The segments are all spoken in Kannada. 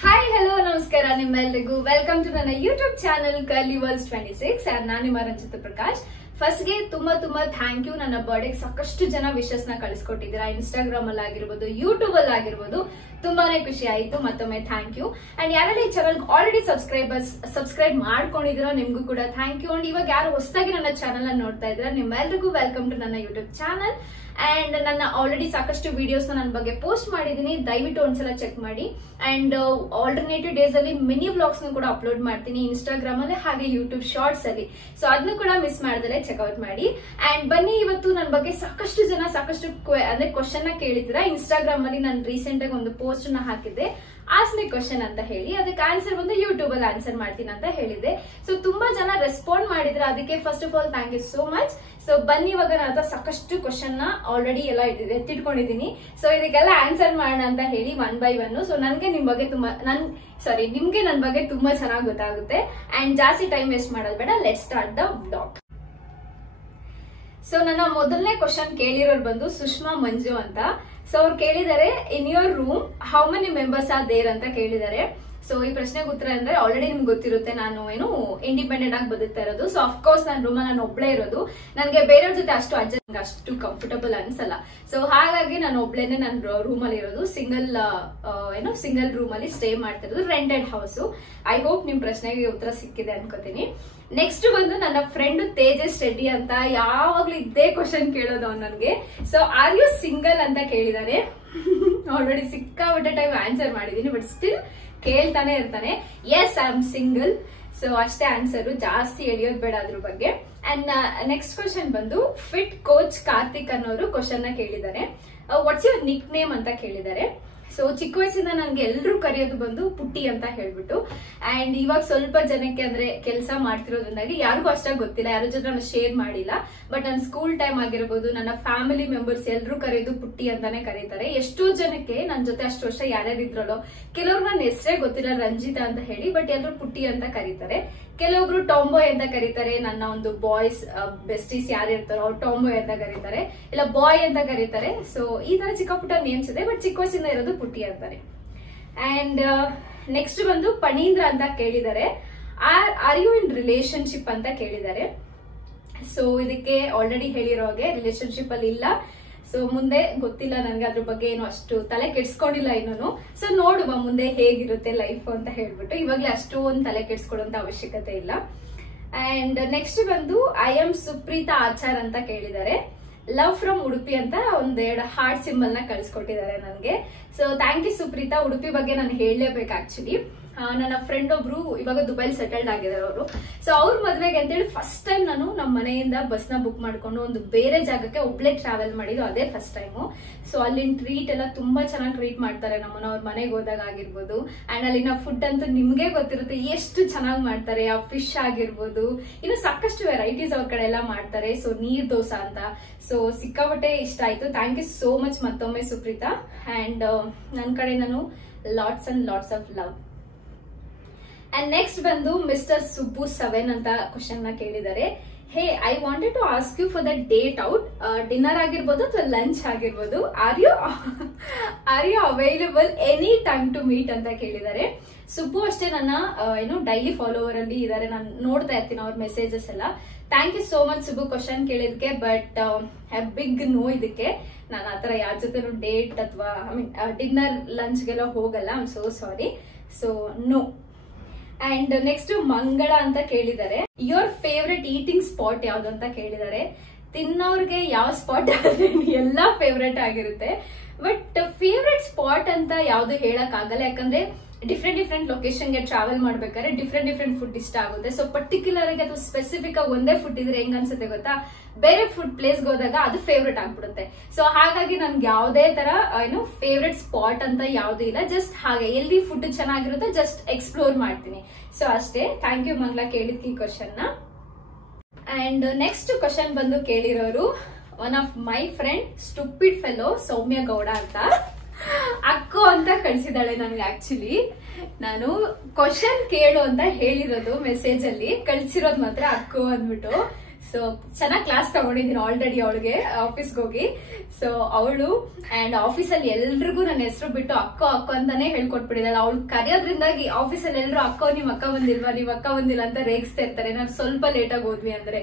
ಹಾಯ್ ಹಲೋ ನಮಸ್ಕಾರ ನಿಮ್ಮೆಲ್ಲರಿಗೂ ವೆಲ್ಕಮ್ ಟು ನನ್ನ ಯೂಟ್ಯೂಬ್ ಚಾನಲ್ ಕರ್ಲಿ ವರ್ಲ್ಸ್ 26 ನಾನು ನಿಮ್ಮ ರಂಜಿತ್ ಪ್ರಕಾಶ್. ಫಸ್ಟ್ ಗೆ ತುಂಬಾ ಥ್ಯಾಂಕ್ ಯು. ನನ್ನ ಬರ್ಡೇಗೆ ಸಾಕಷ್ಟು ಜನ ವಿಶಸ್ ನ ಕಳಿಸ್ಕೊಟ್ಟಿದ್ದೀರಾ. ಇನ್ಸ್ಟಾಗ್ರಾಮ್ ಅಲ್ಲಿ ಆಗಿರ್ಬೋದು, ಯೂಟ್ಯೂಬ್ ಅಲ್ಲಿ ಆಗಿರ್ಬೋದು. ತುಂಬಾನೇ ಖುಷಿ ಆಯ್ತು. ಮತ್ತೊಮ್ಮೆ ಥ್ಯಾಂಕ್ ಯು. ಅಂಡ್ ಯಾರೆಲ್ಲ ಈ ಚಾನಲ್ ಆಲ್ರೆಡಿ ಸಬ್ಸ್ಕ್ರೈಬ್ ಮಾಡ್ಕೊಂಡಿದ್ದೀರಾ ನಿಮ್ಗೂ ಕೂಡ ಥ್ಯಾಂಕ್ ಯು. ಅಂಡ್ ಇವಾಗ ಯಾರು ಹೊಸದಾಗಿ ನನ್ನ ಚಾನಲ್ ಅನ್ನು ನೋಡ್ತಾ ಇದ್ದೀರಾ ನಿಮ್ಮೆಲ್ಲರಿಗೂ ವೆಲ್ಕಮ್ ಟು ನನ್ನ ಯೂಟ್ಯೂಬ್ ಚಾನಲ್. ಅಂಡ್ ನನ್ನ ಆಲ್ರೆಡಿ ಸಾಕಷ್ಟು ವಿಡಿಯೋಸ್ ನನ್ನ ಬಗ್ಗೆ ಪೋಸ್ಟ್ ಮಾಡಿದೀನಿ, ದಯವಿಟ್ಟು ಒಂದ್ಸಲ ಚೆಕ್ ಮಾಡಿ. ಅಂಡ್ ಆಲ್ಟರ್ನೇಟಿವ್ ಡೇಸ್ ಅಲ್ಲಿ ಮಿನಿ ವ್ಲಾಗ್ಸ್ ಕೂಡ ಅಪ್ಲೋಡ್ ಮಾಡ್ತೀನಿ ಇನ್ಸ್ಟಾಗ್ರಾಮ್ ಅಲ್ಲಿ ಹಾಗೆ ಯೂಟ್ಯೂಬ್ ಶಾರ್ಟ್ಸ್ ಅಲ್ಲಿ. ಸೊ ಅದನ್ನು ಕೂಡ ಮಿಸ್ ಮಾಡದಲ್ಲೇ ಚೆಕ್ಔಟ್ ಮಾಡಿ. ಅಂಡ್ ಬನ್ನಿ, ಇವತ್ತು ನನ್ನ ಬಗ್ಗೆ ಸಾಕಷ್ಟು ಜನ ಅಂದ್ರೆ ಕ್ವಶನ್ ನ ಕೇಳಿದ್ದೀರಾ. ಇನ್ಸ್ಟಾಗ್ರಾಮ್ ಅಲ್ಲಿ ನಾನು ರೀಸೆಂಟ್ ಆಗಿ ಒಂದು ಪೋಸ್ಟ್ ನ ಹಾಕಿದ್ದೆ, ಆಸ್ಕ್ ಮಿ ಕ್ವಶನ್ ಅಂತ ಹೇಳಿ. ಅದಕ್ಕೆ ಆನ್ಸರ್ ಬಂದು ಯೂಟ್ಯೂಬ್ ಅಲ್ಲಿ ಆನ್ಸರ್ ಮಾಡ್ತೀನಿ ಅಂತ ಹೇಳಿದೆ. ಸೊ ತುಂಬಾ ಜನ ರೆಸ್ಪಾಂಡ್ ಮಾಡಿದ್ರೆ, ಅದಕ್ಕೆ first of all thank you so much. So ಬನ್ನಿ, ಇವಾಗ ನಾನು ಸಾಕಷ್ಟು ಕ್ವಶನ್ ನ ಆಲ್ರೆಡಿ ಎಲ್ಲ ಎತ್ತಿಟ್ಕೊಂಡಿದ್ದೀನಿ. ಸೊ ಇದಕ್ಕೆಲ್ಲ ಆನ್ಸರ್ ಮಾಡೋಣ ಅಂತ ಹೇಳಿ 1 by 1. ಸೊ ನಿಮ್ಗೆ ನನ್ ಬಗ್ಗೆ ತುಂಬಾ ಚೆನ್ನಾಗಿ ಗೊತ್ತಾಗುತ್ತೆ. ಅಂಡ್ ಜಾಸ್ತಿ ಟೈಮ್ ವೇಸ್ಟ್ ಮಾಡೋದು ಬೇಡ, let start the vlog. So ನನ್ನ ಮೊದಲನೇ ಕ್ವಶನ್ ಕೇಳಿರೋರು ಬಂದು ಸುಷ್ಮಾ ಮಂಜು ಅಂತ. ಸೊ ಅವ್ರು ಕೇಳಿದ್ದಾರೆ, in your room how many members are there ಅಂತ ಕೇಳಿದ್ದಾರೆ. ಸೊ ಈ ಪ್ರಶ್ನೆಗೆ ಉತ್ತರ ಅಂದ್ರೆ ಆಲ್ರೆಡಿ ನಿಮ್ಗೆ ಗೊತ್ತಿರುತ್ತೆ, ನಾನು ಇಂಡಿಪೆಂಡೆಂಟ್ ಆಗಿ ಬದುಕ್ತಾ ಇರೋದು. ಸೊ ಅಫ್ಕೋರ್ಸ್ ನನ್ನ ರೂಮ್ ನಾನು ಒಬ್ಳೇ ಇರೋದು. ನನಗೆ ಬೇರೆಯವ್ರ ಜೊತೆ ಅಷ್ಟು ಕಂಫರ್ಟಬಲ್ ಅನ್ಸಲ್ಲ. ಸೊ ಹಾಗಾಗಿ ನಾನು ಒಬ್ಳೇನೆ ನನ್ನ ರೂಮ್ ಅಲ್ಲಿ ಇರೋದು. ಸಿಂಗಲ್ ರೂಮ್ ಅಲ್ಲಿ ಸ್ಟೇ ಮಾಡ್ತಿರೋದು, ರೆಂಟೆಡ್ ಹೌಸ್. ಐ ಹೋಪ್ ನಿಮ್ ಪ್ರಶ್ನೆಗೆ ಉತ್ತರ ಸಿಕ್ಕಿದೆ ಅನ್ಕೋತೀನಿ. ನೆಕ್ಸ್ಟ್ ಬಂದು ನನ್ನ ಫ್ರೆಂಡ್ ತೇಜಸ್ ರೆಡ್ಡಿ ಅಂತ, ಯಾವಾಗ್ಲೂ ಇದ್ದೇ ಕ್ವಶನ್ ಕೇಳೋದು ಅವ್ನು ನನ್ಗೆ. ಸೊ ಆರ್ ಯು ಸಿಂಗಲ್ ಅಂತ ಕೇಳಿದಾನೆ. ಆಲ್ರೆಡಿ ಸಿಕ್ಕಾಪಟ್ಟೆ ಟೈಮ್ ಆನ್ಸರ್ ಮಾಡಿದೀನಿ, ಬಟ್ ಸ್ಟಿಲ್ ಕೇಳ್ತಾನೆ ಇರ್ತಾನೆ. Yes I am single. So ಅಷ್ಟೇ ಆನ್ಸರ್, ಜಾಸ್ತಿ ಎಳಿಯೋದ್ ಬೇಡ ಅದ್ರ ಬಗ್ಗೆ. ಅಂಡ್ ನೆಕ್ಸ್ಟ್ ಕ್ವಶನ್ ಬಂದು ಫಿಟ್ ಕೋಚ್ ಕಾರ್ತಿಕ್ ಅನ್ನೋರು ಕ್ವಶನ್ ನ ಕೇಳಿದ್ದಾರೆ. ವಾಟ್ಸ್ ಯುವರ್ ನಿಕ್ ನೇಮ್ ಅಂತ ಕೇಳಿದ್ದಾರೆ. ಸೊ ಚಿಕ್ಕ ವಯಸ್ಸಿಂದ ನನ್ಗೆ ಎಲ್ರು ಕರೆಯೋದು ಬಂದು ಪುಟ್ಟಿ ಅಂತ ಹೇಳ್ಬಿಟ್ಟು. ಅಂಡ್ ಇವಾಗ ಸ್ವಲ್ಪ ಜನಕ್ಕೆ ಅಂದ್ರೆ ಕೆಲಸ ಮಾಡ್ತಿರೋದ್ರಿಂದಾಗಿ ಯಾರಿಗೂ ಅಷ್ಟಾಗಿ ಗೊತ್ತಿಲ್ಲ, ಯಾರ ಜೊತೆ ನಾನು ಶೇರ್ ಮಾಡಿಲ್ಲ. ಬಟ್ ನನ್ನ ಸ್ಕೂಲ್ ಟೈಮ್ ಆಗಿರ್ಬೋದು, ನನ್ನ ಫ್ಯಾಮಿಲಿ ಮೆಂಬರ್ಸ್ ಎಲ್ರು ಕರೆಯೋದು ಪುಟ್ಟಿ ಅಂತಾನೆ ಕರೀತಾರೆ. ಎಷ್ಟೋ ಜನಕ್ಕೆ ನನ್ನ ಜೊತೆ ಅಷ್ಟು ವರ್ಷ ಯಾರ್ಯಾರು ಇದ್ರಲ್ಲೋ ಕೆಲವ್ರು ನನ್ನ ಹೆಸರೇ ಗೊತ್ತಿಲ್ಲ, ರಂಜಿತಾ ಅಂತ ಹೇಳಿ, ಬಟ್ ಎಲ್ರು ಪುಟ್ಟಿ ಅಂತ ಕರೀತಾರೆ. ಕೆಲವೊಬ್ರು ಟಾಂಬಾಯ್ ಅಂತ ಕರೀತಾರೆ. ನನ್ನ ಒಂದು ಬಾಯ್ಸ್ ಬೆಸ್ಟೀಸ್ ಯಾರು ಇರ್ತಾರೋ ಅವ್ರು ಟಾಂಬಾಯ್ ಅಂತ ಕರೀತಾರೆ, ಇಲ್ಲ ಬಾಯ್ ಅಂತ ಕರೀತಾರೆ. ಸೊ ಈ ತರ ಚಿಕ್ಕ ಪುಟ್ಟ ನೇಮ್ಸ್ ಇದೆ, ಬಟ್ ಚಿಕ್ಕ ವಯಸ್ಸಿಂದ ಇರೋದು ಪುಟ್ಟಿ ಅಂತಾರೆ. ಅಂಡ್ ನೆಕ್ಸ್ಟ್ ಬಂದು ಪಣೀಂದ್ರ ಅಂತ ಕೇಳಿದ್ದಾರೆ, ಆರ್ ಯು ಇನ್ ರಿಲೇಶನ್ಶಿಪ್ ಅಂತ ಕೇಳಿದ್ದಾರೆ. ಸೊ ಇದಕ್ಕೆ ಆಲ್ರೆಡಿ ಹೇಳಿರೋ ಹಾಗೆ ರಿಲೇಶನ್ಶಿಪ್ ಅಲ್ಲಿ ಇಲ್ಲ. ಸೊ ಮುಂದೆ ಗೊತ್ತಿಲ್ಲ ನನ್ಗೆ, ಅದ್ರ ಬಗ್ಗೆ ಏನು ಅಷ್ಟು ತಲೆ ಕೆಡ್ಸ್ಕೊಂಡಿಲ್ಲ ಇನ್ನೂ. ಸೊ ನೋಡುವ ಮುಂದೆ ಹೇಗಿರುತ್ತೆ ಲೈಫ್ ಅಂತ ಹೇಳ್ಬಿಟ್ಟು, ಇವಾಗ್ಲೇ ಅಷ್ಟು ಒಂದು ತಲೆ ಕೆಡ್ಸ್ಕೊಳ್ಳುವಂತ ಅವಶ್ಯಕತೆ ಇಲ್ಲ. ಅಂಡ್ ನೆಕ್ಸ್ಟ್ ಬಂದು ಐ ಆಮ್ ಸುಪ್ರೀತಾ ಆಚಾರ್ ಅಂತ ಕೇಳಿದ್ದಾರೆ. ಲವ್ ಫ್ರಮ್ ಉಡುಪಿ ಅಂತ ಒಂದೆರಡು ಹಾರ್ಟ್ ಸಿಂಬಲ್ ನ ಕಳ್ಸಿಕೊಟ್ಟಿದ್ದಾರೆ ನನ್ಗೆ. So thank you Supreetha. Udupi ಬಗ್ಗೆ ನಾನು ಹೇಳಲೇಬೇಕು ಆಕ್ಚುಲಿ. ನನ್ನ ಫ್ರೆಂಡ್ ಒಬ್ರು ಇವಾಗ ದುಬೈಲ್ ಸೆಟಲ್ಡ್ ಆಗಿದ್ದಾರೆ ಅವರು. ಸೊ ಅವ್ರ ಮದ್ವೆಗೆ ಅಂತೇಳಿ ಫಸ್ಟ್ ಟೈಮ್ ನಾನು ನಮ್ಮ ಮನೆಯಿಂದ ಬಸ್ ನ ಬುಕ್ ಮಾಡ್ಕೊಂಡು ಒಂದು ಬೇರೆ ಜಾಗಕ್ಕೆ ಒಬ್ಳೆ ಟ್ರಾವೆಲ್ ಮಾಡಿದ್ದು, ಅದೇ ಫಸ್ಟ್ ಟೈಮು. ಸೊ ಅಲ್ಲಿನ ಟ್ರೀಟ್ ಎಲ್ಲ ತುಂಬಾ ಚೆನ್ನಾಗಿ ಟ್ರೀಟ್ ಮಾಡ್ತಾರೆ ನಮ್ಮನ್ನ, ಅವ್ರ ಮನೆಗೆ ಹೋದಾಗ ಆಗಿರ್ಬೋದು. ಅಂಡ್ ಅಲ್ಲಿನ ಫುಡ್ ಅಂತೂ ನಿಮ್ಗೆ ಗೊತ್ತಿರುತ್ತೆ ಎಷ್ಟು ಚೆನ್ನಾಗಿ ಮಾಡ್ತಾರೆ. ಆ ಫಿಶ್ ಆಗಿರ್ಬೋದು, ಇನ್ನು ಸಾಕಷ್ಟು ವೆರೈಟೀಸ್ ಅವ್ರ ಕಡೆ ಎಲ್ಲ ಮಾಡ್ತಾರೆ. ಸೊ ನೀರ್ ದೋಸಾ ಅಂತ. ಸೊ ಸಿಕ್ಕಾಪಟ್ಟೆ ಇಷ್ಟ ಆಯ್ತು. ಥ್ಯಾಂಕ್ ಯು ಸೋ ಮಚ್ ಮತ್ತೊಮ್ಮೆ ಸುಪ್ರೀತಾ. ಅಂಡ್ ನನ್ನ ಕಡೆ ನಾನು lots and lots of love. And next ಬಂದು ಮಿಸ್ಟರ್ ಸುಬ್ಬು 7 ಅಂತ ಕ್ವಶನ್ ನ ಕೇಳಿದ್ದಾರೆ. Hey, I wanted to ask you for the date out, dinner ಆಗಿರ್ಬೋದು ಅಥವಾ ಲಂಚ್ ಆಗಿರ್ಬೋದು. Are you available any time to meet ಅಂತ ಕೇಳಿದ್ದಾರೆ. ಸುಬ್ಬು ಅಷ್ಟೇ ನನ್ನ ಡೈಲಿ ಫಾಲೋವರ್ ಅಲ್ಲಿ ಇದಾರೆ, ನಾನು ನೋಡ್ತಾ ಇರ್ತೀನಿ ಅವ್ರ ಮೆಸೇಜಸ್ ಎಲ್ಲ. Thank you so much Subbu question ಕೇಳಿದಕ್ಕೆ. ಬಟ್ ಬಿಗ್ ನೋ ಇದಕ್ಕೆ. ನಾನು ಆತರ ಯಾರ ಜೊತೆ ಡೇಟ್ ಅಥವಾ ಡಿನ್ನರ್ ಲಂಚ್ಗೆಲ್ಲ ಹೋಗಲ್ಲ. I am so sorry. So no. And next Mangala ಅಂತ ಕೇಳಿದ್ದಾರೆ, ಯುವರ್ ಫೇವ್ರೆಟ್ ಈಟಿಂಗ್ ಸ್ಪಾಟ್ ಯಾವ್ದು ಅಂತ ಕೇಳಿದ್ದಾರೆ. ತಿನ್ನೋರ್ಗೆ ಯಾವ ಸ್ಪಾಟ್ ಎಲ್ಲಾ ಫೇವ್ರೆಟ್ ಆಗಿರುತ್ತೆ, ಬಟ್ ಫೇವ್ರೆಟ್ ಸ್ಪಾಟ್ ಅಂತ ಯಾವ್ದು ಹೇಳಕ್ ಆಗಲ್ಲ. ಯಾಕಂದ್ರೆ ಡಿಫ್ರೆಂಟ್ ಲೊಕೇಶನ್ಗೆ ಟ್ರಾವೆಲ್ ಮಾಡ್ಬೇಕಾದ್ರೆ ಡಿಫ್ರೆಂಟ್ ಫುಡ್ ಇಷ್ಟ ಆಗುತ್ತೆ. ಸೊ ಪರ್ಟಿಕ್ಯುಲರ್ ಆಗಿ ಅಥವಾ ಸ್ಪೆಸಿಫಿಕ್ ಆಗಿ ಒಂದೇ ಫುಡ್ ಇದ್ರೆ ಹೆಂಗ್ ಅನ್ಸುತ್ತೆ ಗೊತ್ತಾ, ಬೇರೆ ಫುಡ್ ಪ್ಲೇಸ್ಗೆ ಹೋದಾಗ ಅದು ಫೇವ್ರೆಟ್ ಆಗ್ಬಿಡುತ್ತೆ. ಸೊ ಹಾಗಾಗಿ ನನ್ಗೆ ಯಾವ್ದೇ ತರ ಫೇವ್ರೆಟ್ ಸ್ಪಾಟ್ ಅಂತ ಯಾವ್ದು ಇಲ್ಲ. ಜಸ್ಟ್ ಹಾಗೆ ಎಲ್ಲಿ ಫುಡ್ ಚೆನ್ನಾಗಿರುತ್ತೆ ಜಸ್ಟ್ ಎಕ್ಸ್ಪ್ಲೋರ್ ಮಾಡ್ತೀನಿ. ಸೊ ಅಷ್ಟೇ. ಥ್ಯಾಂಕ್ ಯು ಮಂಗ್ಲಾ ಕೇಳಿದ್ಕಿ ಕ್ವಶನ್ ನ. ಅಂಡ್ ನೆಕ್ಸ್ಟ್ ಕ್ವಶನ್ ಬಂದು ಕೇಳಿರೋರು one of my friend stupid fellow Soumya Gowda ಅಂತ. ಅಕ್ಕೋ ಅಂತ ಕಳ್ಸಿದಾಳೆ ನನ್ಗೆ. ಆಕ್ಚುಲಿ ನಾನು ಕ್ವಶನ್ ಕೇಳು ಅಂತ ಹೇಳಿರೋದು ಮೆಸೇಜ್ ಅಲ್ಲಿ, ಕಳ್ಸಿರೋದು ಮಾತ್ರ ಅಕ್ಕೋ ಅಂದ್ಬಿಟ್ಟು. ಸೊ ಚೆನ್ನಾಗಿ ಕ್ಲಾಸ್ ತಗೊಂಡಿದ್ದೀನಿ ಆಲ್ರೆಡಿ ಅವಳಿಗೆ ಆಫೀಸ್ಗೆ ಹೋಗಿ. ಸೊ ಅವಳು ಅಂಡ್ ಆಫೀಸಲ್ಲಿ ಎಲ್ರಿಗೂ ನನ್ನ ಹೆಸರು ಬಿಟ್ಟು ಅಕ್ಕ ಅಕ್ಕ ಅಂತಾನೆ ಹೇಳ್ಕೊಟ್ಬಿಟ್ಟಿದ್ದಾಳೆ. ಅವಳು ಕರೆಯೋದ್ರಿಂದಾಗಿ ಆಫೀಸಲ್ಲಿ ಎಲ್ರು ಅಕ್ಕ ನಿಮ್ ಅಕ್ಕ ಬಂದಿಲ್ವಾ ನೀವ್ ಅಕ್ಕ ಬಂದಿಲ್ಲ ಅಂತ ರೇಗಿಸ್ತಾ ಇರ್ತಾರೆ ನಾನು ಸ್ವಲ್ಪ ಲೇಟ್ ಆಗಿ ಹೋದ್ವಿ ಅಂದ್ರೆ.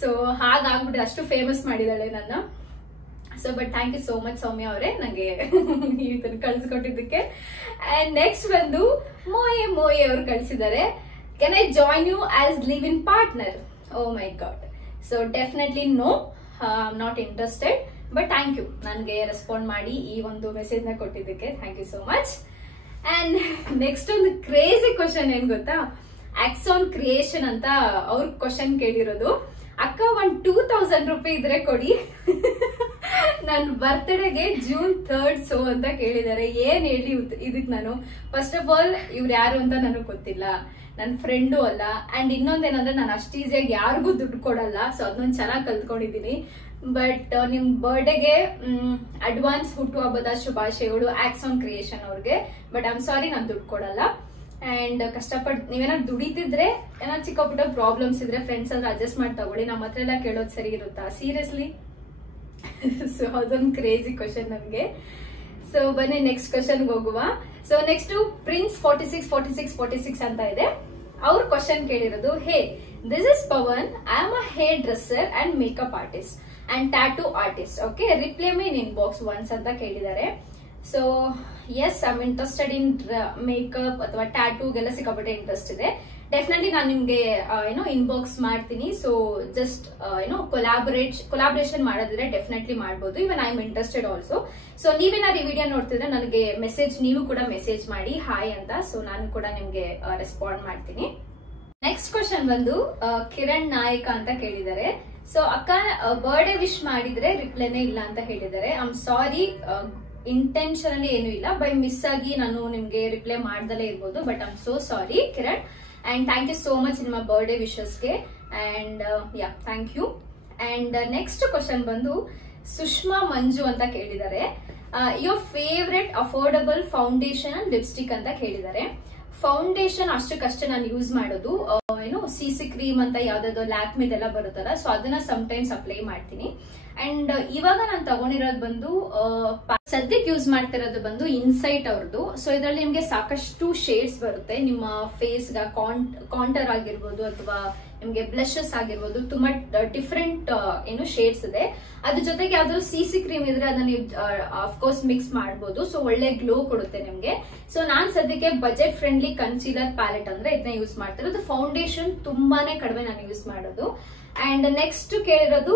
ಸೊ ಹಾಗಾಗ್ಬಿಟ್ಟು ಅಷ್ಟು ಫೇಮಸ್ ಮಾಡಿದಾಳೆ ನನ್ನ. So but thank you so much Soumya ಅವರೇ ನಂಗೆ ಇದನ್ನ ಕಳ್ಸಿಕೊಟ್ಟಿದ್ದಕ್ಕೆ. ಅಂಡ್ ನೆಕ್ಸ್ಟ್ ಬಂದು ಮೋಯೆ ಮೋಯೆ ಅವರು ಕಳ್ಸಿದ್ದಾರೆ, can I join you as live in partner? Oh my god. So definitely no, I am not interested. But thank you ನನಗೆ ರೆಸ್ಪಾಂಡ್ ಮಾಡಿ ಈ ಒಂದು ಮೆಸೇಜ್ ನ ಕೊಟ್ಟಿದ್ದಕ್ಕೆ. Thank you so much. And next ಒಂದು ಕ್ರೇಜಿ ಕ್ವಶನ್ ಏನ್ ಗೊತ್ತಾ, ಆಕ್ಸಾನ್ ಕ್ರಿಯೇಷನ್ ಅಂತ ಅವ್ರ ಕ್ವಶನ್ ಕೇಳಿರೋದು. ಅಕ್ಕ 2000 ರೂಪಾಯಿ ಇದ್ರೆ ಕೊಡಿ ನನ್ನ ಬರ್ತ್ಡೇಗೆ June 3rd ಸೋ ಅಂತ ಕೇಳಿದ್ದಾರೆ. ಏನ್ ಹೇಳಿ ಇದಕ್ ನಾನು, ಫಸ್ಟ್ ಆಫ್ ಆಲ್ ಇವ್ರು ಯಾರು ಅಂತ ನನಗೆ ಗೊತ್ತಿಲ್ಲ, ನನ್ನ ಫ್ರೆಂಡು ಅಲ್ಲ. ಅಂಡ್ ಇನ್ನೊಂದೇನಂದ್ರೆ ನಾನು ಅಷ್ಟು ಈಸಿಯಾಗಿ ಯಾರಿಗೂ ದುಡ್ಡು ಕೊಡಲ್ಲ. ಸೊ ಅದನ್ನೊಂದು ಚೆನ್ನಾಗಿ ಕಲ್ತ್ಕೊಂಡಿದೀನಿ. ಬಟ್ ನಿಮ್ ಬರ್ಡೇಗೆ ಅಡ್ವಾನ್ಸ್ ಹುಟ್ಟುಹಬ್ಬದ ಶುಭಾಶಯಗಳು ಆಕ್ಸಾನ್ ಕ್ರಿಯೇಷನ್ ಅವ್ರಿಗೆ. ಬಟ್ ಐ ಆಮ್ ಸಾರಿ, ನಾನು ದುಡ್ಡು ಕೊಡಲ್ಲ. ಅಂಡ್ ಕಷ್ಟಪಟ್ಟು ನೀವೇನಾದ್ರು ದುಡಿತಿದ್ರೆ, ಏನಾದ್ರು ಚಿಕ್ಕ ಪುಟ್ಟ ಪ್ರಾಬ್ಲಮ್ಸ್ ಇದ್ರೆ ಫ್ರೆಂಡ್ಸ್ ಅಂದ್ರೆ ಅಡ್ಜಸ್ಟ್ ಮಾಡಿ ತಗೊಳ್ಳಿ. ನಮ್ಮ ಹತ್ರ ಎಲ್ಲ ಕೇಳೋದು ಸರಿ ಇರುತ್ತಾ ಸೀರಿಯಸ್ಲಿ? ಸೊ ಅದೊಂದು ಕ್ರೇಜಿ ಕ್ವಶನ್ ನಮ್ಗೆ. ಸೊ ಬನ್ನಿ ನೆಕ್ಸ್ಟ್ ಕ್ವಶನ್ಗೆ ಹೋಗುವ. ಸೊ ನೆಕ್ಸ್ಟ್ ಪ್ರಿನ್ಸ್ 464646 ಅಂತ ಇದೆ. ಅವ್ರ ಕ್ವಶನ್ ಕೇಳಿರೋದು, hey this is Pavan, I am a hairdresser and makeup artist and tattoo artist. Okay, reply me in inbox once ಅಂತ ಕೇಳಿದ್ದಾರೆ. So yes, I am interested in makeup ಅಥವಾ ಟ್ಯಾಟೂಗೆಲ್ಲ ಸಿಕ್ಕಾಪಟ್ಟೆ ಇಂಟ್ರೆಸ್ಟ್ ಇದೆ. ಡೆಫಿನೆಟ್ಲಿ ನಾನು ನಿಮ್ಗೆ ಇನ್ಬಾಕ್ಸ್ ಮಾಡ್ತೀನಿ. ಸೊ ಜಸ್ಟ್ ಕೊಲಾಬರೇಷನ್ ಮಾಡೋದಿದ್ರೆ ಡೆಫಿನೆಟ್ಲಿ ಮಾಡಬಹುದು. Even I am interested also. So ನೀವೇನಾದ್ರು ಈ ವಿಡಿಯೋ ನೋಡ್ತಿದ್ರೆ ನನಗೆ ನೀವು ಕೂಡ ಮೆಸೇಜ್ ಮಾಡಿ ಹಾಯ್ ಅಂತ. ಸೊ ನಾನು ಕೂಡ ನಿಮ್ಗೆ ರೆಸ್ಪಾಂಡ್ ಮಾಡ್ತೀನಿ. ನೆಕ್ಸ್ಟ್ ಕ್ವಶನ್ ಬಂದು ಕಿರಣ್ ನಾಯಕ ಅಂತ ಕೇಳಿದ್ದಾರೆ. ಸೊ ಅಕ್ಕ ಬರ್ಡೇ ವಿಶ್ ಮಾಡಿದ್ರೆ ರಿಪ್ಲೈನೇ ಇಲ್ಲ ಅಂತ ಹೇಳಿದ್ದಾರೆ. ಐ ಆಮ್ ಸಾರಿ, ಇಂಟೆನ್ಷನಲಿ ಏನು ಇಲ್ಲ, ಬೈ ಮಿಸ್ ಆಗಿ ನಾನು ನಿಮ್ಗೆ ರಿಪ್ಲೈ ಮಾಡ್ದಲೇ ಇರ್ಬೋದು. But I am so sorry Kiran. And thank you so much ನಿಮ್ಮ ಬರ್ಡೇ ವಿಶಸ್ಗೆ. And ya, thank you. And next question ಬಂದು ಸುಷ್ಮಾ ಮಂಜು ಅಂತ ಕೇಳಿದ್ದಾರೆ. Your favourite affordable foundation and lipstick ಅಂತ ಕೇಳಿದ್ದಾರೆ. ಫೌಂಡೇಶನ್ ಅಷ್ಟಕ್ಕಷ್ಟೇ ನಾನು ಯೂಸ್ ಮಾಡೋದು. ಸಿಸಿ ಕ್ರೀಮ್ ಅಂತ ಯಾವ್ದಾದ್ರು ಲ್ಯಾಕ್ಮಿದೆಲ್ಲ ಬರುತ್ತಲ್ಲ, ಸೊ ಅದನ್ನ ಸಮ್ಟೈಮ್ಸ್ ಅಪ್ಲೈ ಮಾಡ್ತೀನಿ. ಅಂಡ್ ಇವಾಗ ನಾನು ತಗೊಂಡಿರೋದು ಬಂದು ಸದ್ಯಕ್ಕೆ ಯೂಸ್ ಮಾಡ್ತಿರೋದು ಬಂದು ಇನ್ಸೈಟ್ ಅವ್ರದ್ದು. ಸೊ ಇದರಲ್ಲಿ ನಿಮ್ಗೆ ಸಾಕಷ್ಟು ಶೇಡ್ಸ್ ಬರುತ್ತೆ. ನಿಮ್ಮ ಫೇಸ್ ಕಾಂಟರ್ ಆಗಿರ್ಬೋದು ಅಥವಾ ನಿಮ್ಗೆ ಬ್ಲಷಸ್ ಆಗಿರ್ಬೋದು, ತುಂಬಾ ಡಿಫ್ರೆಂಟ್ ಶೇಡ್ಸ್ ಇದೆ. ಅದ್ರ ಜೊತೆಗೆ ಯಾವ್ದಾದ್ರು ಸಿಸಿ ಕ್ರೀಮ್ ಇದ್ರೆ ಅದನ್ನ ನೀವು ಅಫ್ಕೋರ್ಸ್ ಮಿಕ್ಸ್ ಮಾಡಬಹುದು. ಸೊ ಒಳ್ಳೆ ಗ್ಲೋ ಕೊಡುತ್ತೆ ನಿಮ್ಗೆ. ಸೊ ನಾನ್ ಸದ್ಯಕ್ಕೆ ಬಜೆಟ್ ಫ್ರೆಂಡ್ಲಿ ಕನ್ಸೀಲರ್ ಪ್ಯಾಲೆಟ್ ಅಂದ್ರೆ ಇದನ್ನ ಯೂಸ್ ಮಾಡ್ತಿರೋದು. ಫೌಂಡೇಶನ್ ತುಂಬಾನೇ ಕಡಿಮೆ ನಾನು ಯೂಸ್ ಮಾಡೋದು. ಅಂಡ್ ನೆಕ್ಸ್ಟ್ ಕೇಳಿರೋದು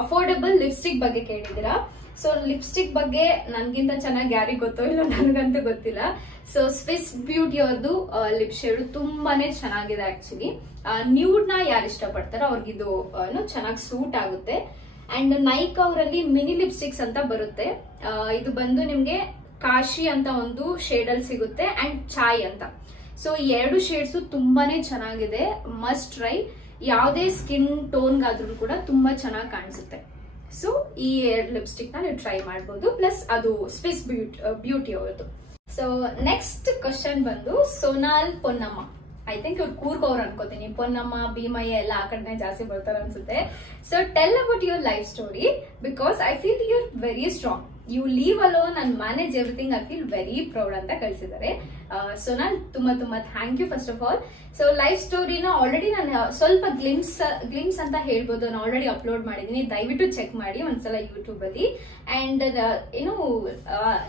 ಅಫೋರ್ಡಬಲ್ ಲಿಪ್ಸ್ಟಿಕ್ ಬಗ್ಗೆ ಕೇಳಿದಿರಾ. ಸೊ ಲಿಪ್ಸ್ಟಿಕ್ ಬಗ್ಗೆ ನನ್ಗಿಂತ ಚೆನ್ನಾಗಿ ಯಾರಿಗ್ ಗೊತ್ತೋ ಇಲ್ಲ, ನನ್ಗಂತೂ ಗೊತ್ತಿಲ್ಲ. ಸೊ ಸ್ವಿಸ್ ಬ್ಯೂಟಿ ಅವ್ರದ್ದು ಲಿಪ್ ಶೇಡ್ ತುಂಬಾನೇ ಚೆನ್ನಾಗಿದೆ. ಆಕ್ಚುಲಿ ನ್ಯೂಡ್ ನ ಯಾರು ಇಷ್ಟಪಡ್ತಾರೋ ಅವ್ರಿಗಿದು ಚೆನ್ನಾಗಿ ಸೂಟ್ ಆಗುತ್ತೆ. ಅಂಡ್ ನೈಕ್ ಅವರಲ್ಲಿ ಮಿನಿ ಲಿಪ್ಸ್ಟಿಕ್ಸ್ ಅಂತ ಬರುತ್ತೆ. ಇದು ಬಂದು ನಿಮ್ಗೆ ಕಾಶಿ ಅಂತ ಒಂದು ಶೇಡ್ ಅಲ್ಲಿ ಸಿಗುತ್ತೆ ಅಂಡ್ ಚಾಯ್ ಅಂತ. ಸೊ ಈ ಎರಡು ಶೇಡ್ಸ್ ತುಂಬಾನೇ ಚೆನ್ನಾಗಿದೆ, ಮಸ್ಟ್ ಟ್ರೈ. ಯಾವುದೇ ಸ್ಕಿನ್ ಟೋನ್ಗಾದ್ರೂ ಕೂಡ ತುಂಬಾ ಚೆನ್ನಾಗಿ ಕಾಣಿಸುತ್ತೆ. ಸೊ ಈ ಎರಡು ಲಿಪ್ಸ್ಟಿಕ್ ನ ನೀವು ಟ್ರೈ ಮಾಡಬಹುದು. ಪ್ಲಸ್ ಅದು ಸ್ವಿಸ್ ಬ್ಯೂಟಿ ಅವರದ್ದು. ಸೊ ನೆಕ್ಸ್ಟ್ ಕ್ವಶನ್ ಬಂದು ಸೋನಾಲ್ ಪೊನ್ನಮ್ಮ. ಐ ಥಿಂಕ್ ಇವ್ರು ಕೂರ್ಗವ್ರು ಅನ್ಕೋತೀನಿ. ಪೊನ್ನಮ್ಮ, ಭೀಮಯ್ಯ ಎಲ್ಲ ಆ ಕಡೆ ಜಾಸ್ತಿ ಬರ್ತಾರೆ ಅನ್ಸುತ್ತೆ. So tell about your life story because I feel you're very strong. You live alone and manage everything. I feel very proud ಅಂತ ಕಳಿಸಿದ್ದಾರೆ. ಸೊ ನಾನು ತುಂಬಾ thank you first of all. So life ಸ್ಟೋರಿನ ಆಲ್ರೆಡಿ ನಾನು ಸ್ವಲ್ಪ ಗ್ಲಿಮ್ಸ್ ಅಂತ ಹೇಳ್ಬೋದು, ನಾನು ಆಲ್ರೆಡಿ ಅಪ್ಲೋಡ್ ಮಾಡಿದೀನಿ. ದಯವಿಟ್ಟು ಚೆಕ್ ಮಾಡಿ ಒಂದ್ಸಲ ಯೂಟ್ಯೂಬ್ ಅಲ್ಲಿ. And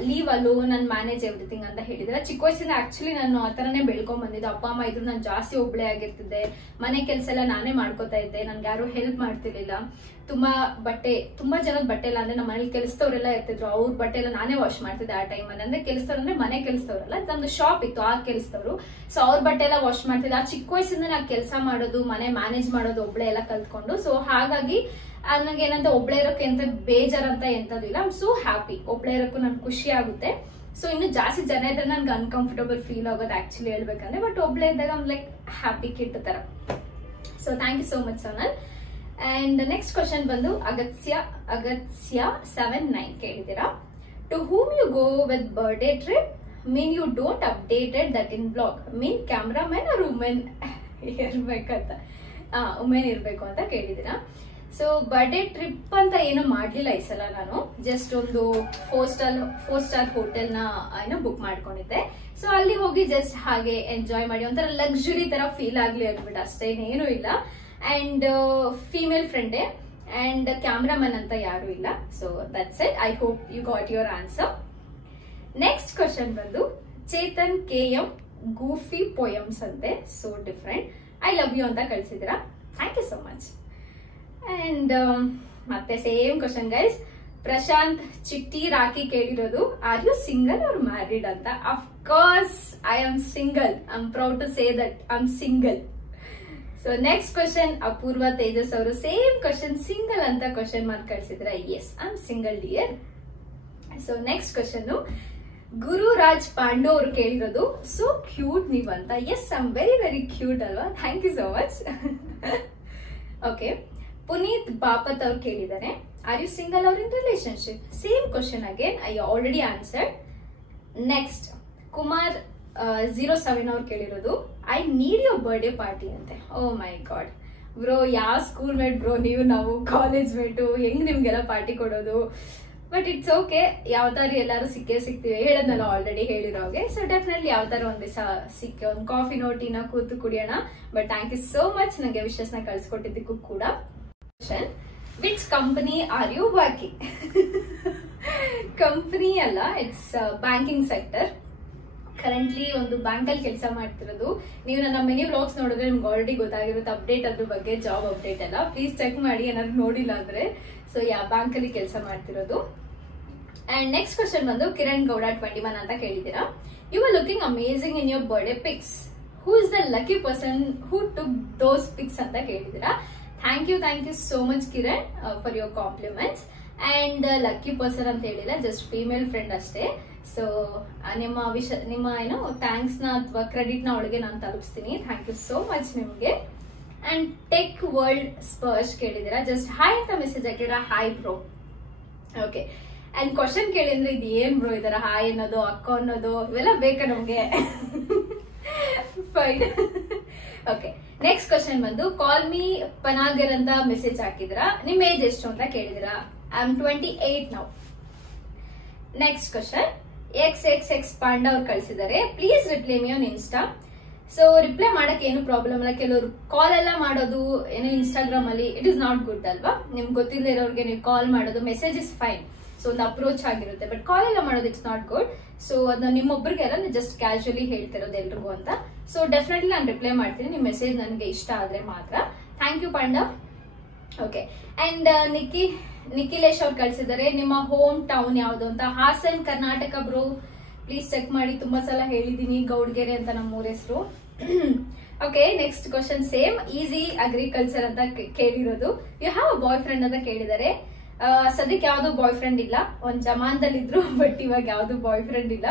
leave alone and manage everything ಅಂತ ಹೇಳಿದ್ರೆ, ಚಿಕ್ಕ ವಯಸ್ಸಿಂದ ಆಕ್ಚುಲಿ ನಾನು ಆ ತರನೇ ಬೆಳ್ಕೊಂಡ್ ಬಂದಿದ್ದೆ. ಅಪ್ಪ ಅಮ್ಮ ಇದ್ರು, ನಾನು ಜಾಸ್ತಿ ಒಬ್ಳೆ ಆಗಿರ್ತಿದ್ದೆ. ಮನೆ ಕೆಲಸ ಎಲ್ಲ ನಾನೇ ಮಾಡ್ಕೋತಾ ಇದ್ದೆ, ನನ್ಗೆ ಯಾರು ಹೆಲ್ಪ್ ಮಾಡ್ತಿರ್ಲಿಲ್ಲ. ತುಂಬಾ ಜನದ ಬಟ್ಟೆ ಎಲ್ಲ ಅಂದ್ರೆ ನಮ್ಮ ಮನೇಲಿ ಕೆಲಸದವರೆಲ್ಲ ಇರ್ತಿದ್ರು, ಅವ್ರ ಬಟ್ಟೆ ಎಲ್ಲ ನಾನೇ ವಾಶ್ ಮಾಡ್ತಿದ್ದೆ ಆ ಟೈಮ್ ಅಲ್ಲಿ. ಅಂದ್ರೆ ಕೆಲಸದವ್ರು ಅಂದ್ರೆ ಮನೆ ಕೆಲಸದವ್ರಲ್ಲ, ನಮ್ದು ಶಾಪ್ ಇತ್ತು ಆ ಕೆಲಸದವರು. ಸೊ ಅವ್ರ ಬಟ್ಟೆ ಎಲ್ಲ ವಾಶ್ ಮಾಡ್ತಿದ್ದೆ. ಆ ಚಿಕ್ಕ ವಯಸ್ಸಿಂದ ನಾ ಕೆಲಸ ಮಾಡೋದು, ಮನೆ ಮ್ಯಾನೇಜ್ ಮಾಡೋದು ಒಬ್ಳೆ ಎಲ್ಲ ಕಲ್ತ್ಕೊಂಡು. ಸೊ ಹಾಗಾಗಿ ನನಗೆ ಏನಂತ ಒಬ್ಳೆ ಇರೋಕೆ ಎಂತ ಬೇಜಾರಂತ ಎಂತದ್ದು ಇಲ್ಲ. I am so happy. ಒಬ್ಳೆ ಇರೋಕ್ಕೂ ನನ್ಗೆ ಖುಷಿ ಆಗುತ್ತೆ. ಸೊ ಇನ್ನು ಜಾಸ್ತಿ ಜನ ಇದ್ರೆ ನನ್ಗೆ ಅನ್ಕಂಫರ್ಟಬಲ್ ಫೀಲ್ ಆಗೋದು ಆಕ್ಚುಲಿ ಹೇಳ್ಬೇಕಂದ್ರೆ. ಬಟ್ ಒಬ್ಳೆ ಇದ್ದಾಗ I am like happy kid ತರ. So thank you so much Sonal. And next question ಬಂದು ಅಗತ್ಯ 79 ಕೇಳಿದಿರಾ. To whom you go with birthday trip mean you don't updated that in blog mean cameraman or women ಇರ್ಬೇಕಂತ. ವುಮೆನ್ ಇರ್ಬೇಕು ಅಂತ ಕೇಳಿದೀರಾ. ಸೊ ಬರ್ಡೇ ಟ್ರಿಪ್ ಅಂತ ಏನು ಮಾಡ್ಲಿಲ್ಲ ಈ ಸಲ. ನಾನು ಜಸ್ಟ್ ಒಂದು 4 ಸ್ಟಾರ್ ಹೋಟೆಲ್ ನ ಬುಕ್ ಮಾಡ್ಕೊಂಡಿದ್ದೆ. ಸೊ ಅಲ್ಲಿ ಹೋಗಿ ಜಸ್ಟ್ ಹಾಗೆ ಎಂಜಾಯ್ ಮಾಡಿ ಒಂಥರ ಲಕ್ಸುರಿ ತರ ಫೀಲ್ ಆಗ್ಲಿ ಅಂದ್ಬಿಟ್ಟು ಅಷ್ಟೇ, ಇನ್ನೇನು ಇಲ್ಲ. ಅಂಡ್ ಫೀಮೇಲ್ ಫ್ರೆಂಡೇ ಅಂಡ್ ಕ್ಯಾಮ್ರಾಮನ್ ಅಂತ ಯಾರು ಇಲ್ಲ. So that's it. I hope you got your answer. Next question ಬಂದು ಚೇತನ್ KM ಗೂಫಿ ಪೋಯಮ್ಸ್ ಅಂತೆ, so different. I love you ಅಂತ ಕಳ್ಸಿದ್ದೀರಾ, thank you so much. And ಮತ್ತೆ same question guys. Prashanth Chitti Rocky ಕೇಳಿರೋದು are you single or married ಅಂತ. ಅಫ್ ಕೋರ್ಸ್ I am single. I am proud to say that I am single. So next question Apoorva Tejas ಅವರು ಸೇಮ್ ಕ್ವಶನ್ ಸಿಂಗಲ್ ಅಂತ ಕ್ವಶನ್ ಮಾರ್ಕ್ ಕಳ್ಸಿದ್ರ. Yes I am single dear. So next question Gururaj Pandu ಅವರು ಕೇಳಿರೋದು ಸೊ ಕ್ಯೂಟ್ ನೀವು ಅಂತ. Yes I am very very cute ಅಲ್ವಾ, thank you so much. Okay, Puneeth Bapat ಅವ್ರು ಕೇಳಿದ್ದಾರೆ are you single or in relationship. Same question again, I already answered. Next Kumar 07 ಅವ್ರು ಕೇಳಿರೋದು I need your birthday party ಅಂತೆ. ಓ ಮೈ ಗಾಡ್ ಬ್ರೋ, ಯಾವ ಸ್ಕೂಲ್ ಮೇಟ್ ಬ್ರೋ ನೀವು, ನಾವು ಕಾಲೇಜ್ ಮೇಟು, ಹೆಂಗ್ ನಿಮ್ಗೆಲ್ಲ ಪಾರ್ಟಿ ಕೊಡೋದು. ಬಟ್ ಇಟ್ಸ್ ಓಕೆ, ಯಾವ ತರ ಎಲ್ಲಾರು ಸಿಗ್ತೀವಿ, ಹೇಳದ್ನಲ್ಲ ಆಲ್ರೆಡಿ ಹೇಳಿರೋಗೆ. ಸೊ ಡೆಫಿನೆಟ್ಲಿ ಯಾವ ತರ ಒಂದ್ ದಿವಸ ಸಿಕ್ಕಿ ಒಂದು ಕಾಫಿನೋ ಟೀನ ಕೂತು ಕುಡಿಯೋಣ. But thank you so much ನಂಗೆ ವಿಶಸ್ ನ ಕಳ್ಸಿಕೊಟ್ಟಿದ್ದಕ್ಕೂ ಕೂಡ. Which company are you working? Company ಅಲ್ಲ, ಇಟ್ಸ್ ಬ್ಯಾಂಕಿಂಗ್ ಸೆಕ್ಟರ್. ಕರೆಂಟ್ಲಿ ಒಂದು ಬ್ಯಾಂಕ್ ಅಲ್ಲಿ ಕೆಲಸ ಮಾಡ್ತಿರೋದು. ನೀವು ನನ್ನ ಮಿನಿ ವ್ಲಾಗ್ಸ್ ನೋಡಿದ್ರೆ ನಿಮ್ಗೆ ಆಲ್ರೆಡಿ ಗೊತ್ತಾಗಿರುತ್ತೆ ಅಪ್ಡೇಟ್ ಅದ್ರ ಬಗ್ಗೆ, ಜಾಬ್ ಅಪ್ಡೇಟ್ ಎಲ್ಲ. ಪ್ಲೀಸ್ ಚೆಕ್ ಮಾಡಿ ಏನಾದ್ರು ನೋಡಿಲ್ಲ ಅಂದ್ರೆ. ಸೊ ಬ್ಯಾಂಕ್ ಅಲ್ಲಿ ಕೆಲಸ ಮಾಡ್ತಿರೋದು. ಅಂಡ್ ನೆಕ್ಸ್ಟ್ ಕ್ವಶನ್ ಬಂದು ಕಿರಣ್ ಗೌಡ 21 ಅಂತ ಕೇಳಿದ್ದೀರಾ. You are looking amazing in your birthday pics. Who is the lucky person who took those pics ಅಂತ ಕೇಳಿದ್ದೀರಾ. Thank you so much Kiran for your compliments. And lucky person ಅಂತ ಹೇಳಿಲ್ಲ, ಜಸ್ಟ್ ಫೀಮೇಲ್ ಫ್ರೆಂಡ್ ಅಷ್ಟೇ. ಸೊ ನಿಮ್ಮ ಏನು ಥ್ಯಾಂಕ್ಸ್ ನ ಅಥವಾ ಕ್ರೆಡಿಟ್ ನ ಅವಳಿಗೆ ನಾನು ತಲುಪಿಸ್ತೀನಿ. ಥ್ಯಾಂಕ್ ಯು ಸೋ ಮಚ್ ನಿಮ್ಗೆ. ಅಂಡ್ ಟೆಕ್ ವರ್ಲ್ಡ್ ಸ್ಪರ್ಶ್ ಕೇಳಿದಿರಾ, ಜಸ್ಟ್ ಹಾಯ್ ಅಂತ ಮೆಸೇಜ್ ಹಾಕಿದ್ರ. Hi bro. Okay, and question ಕೇಳಿದ್ರೆ ಇದು ಏನ್ ಬ್ರೋ ಇದರ ಹಾಯ್ ಅನ್ನೋದು ಅಕ್ಕ ಅನ್ನೋದು ಇವೆಲ್ಲ ಬೇಕಾ ನಮ್ಗೆ? ಫೈನ್. ಓಕೆ, ನೆಕ್ಸ್ಟ್ ಕ್ವಶನ್ ಬಂದು ಕಾಲ್ ಮೀ ಪನಾಗರ್ ಅಂತ ಮೆಸೇಜ್ ಹಾಕಿದ್ರ. ನಿಮ್ ಏಜ್ ಎಷ್ಟು ಅಂತ ಕೇಳಿದಿರಾ. I am 28 now. Next question XXX Panda ಅವ್ರು ಕಳ್ಸಿದ್ದಾರೆ. Please reply me on insta. So reply ಮಾಡಕ್ ಏನು ಪ್ರಾಬ್ಲಮ್ ಇಲ್ಲ. ಕೆಲವರು ಕಾಲ್ ಎಲ್ಲ ಮಾಡೋದು ಏನೋ ಇನ್ಸ್ಟಾಗ್ರಾಮ್ ಅಲ್ಲಿ ಇಟ್ ಇಸ್ ನಾಟ್ ಗುಡ್ ಅಲ್ವಾ. ನಿಮ್ಗೆ ಗೊತ್ತಿಲ್ಲದೆ ಇರೋರಿಗೆ ನೀವು ಕಾಲ್ ಮಾಡೋದು, ಮೆಸೇಜ್ ಇಸ್ ಫೈನ್, ಸೊ ಒಂದು ಅಪ್ರೋಚ್ ಆಗಿರುತ್ತೆ. ಬಟ್ ಕಾಲ್ ಎಲ್ಲ ಮಾಡೋದು ಇಟ್ಸ್ ನಾಟ್ ಗುಡ್. ಸೊ ಅದನ್ನ ನಿಮ್ಮೊಬ್ಬರಿಗೆಲ್ಲ ಜಸ್ಟ್ ಕ್ಯಾಶುಯಲಿ ಹೇಳ್ತಿರೋದು ಎಲ್ರಿಗೂ ಅಂತ. ಸೊ ಡೆಫಿನೆಟ್ಲಿ ನಾನು ರಿಪ್ಲೈ ಮಾಡ್ತೀನಿ, ನಿಮ್ ಮೆಸೇಜ್ ನನಗೆ ಇಷ್ಟ ಆದ್ರೆ ಮಾತ್ರ. Thank you Panda. Okay, and Nikhilesh ಅವ್ರು ಕಳ್ಸಿದ್ದಾರೆ ನಿಮ್ಮ ಹೋಮ್ ಟೌನ್ ಯಾವ್ದು ಅಂತ. Hassan Karnataka bro. Please check ಮಾಡಿ, ತುಂಬಾ ಸಲ ಹೇಳಿದೀನಿ. ಗೌಡ್ಗೆರೆ ಅಂತ ನಮ್ಮೂರ ಹೆಸರು. Okay, next question same easy agriculture ಅಂತ ಕೇಳಿರೋದು. You have a boyfriend ಅಂತ ಕೇಳಿದ್ದಾರೆ. ಸದ್ಯಕ್ಕೆ ಯಾವ್ದು ಬಾಯ್ ಫ್ರೆಂಡ್ ಇಲ್ಲ. ಒಂದ್ ಜಮಾನದಲ್ಲಿ ಇದ್ರು, ಬಟ್ ಇವಾಗ ಯಾವ್ದು ಬಾಯ್ ಫ್ರೆಂಡ್ ಇಲ್ಲ.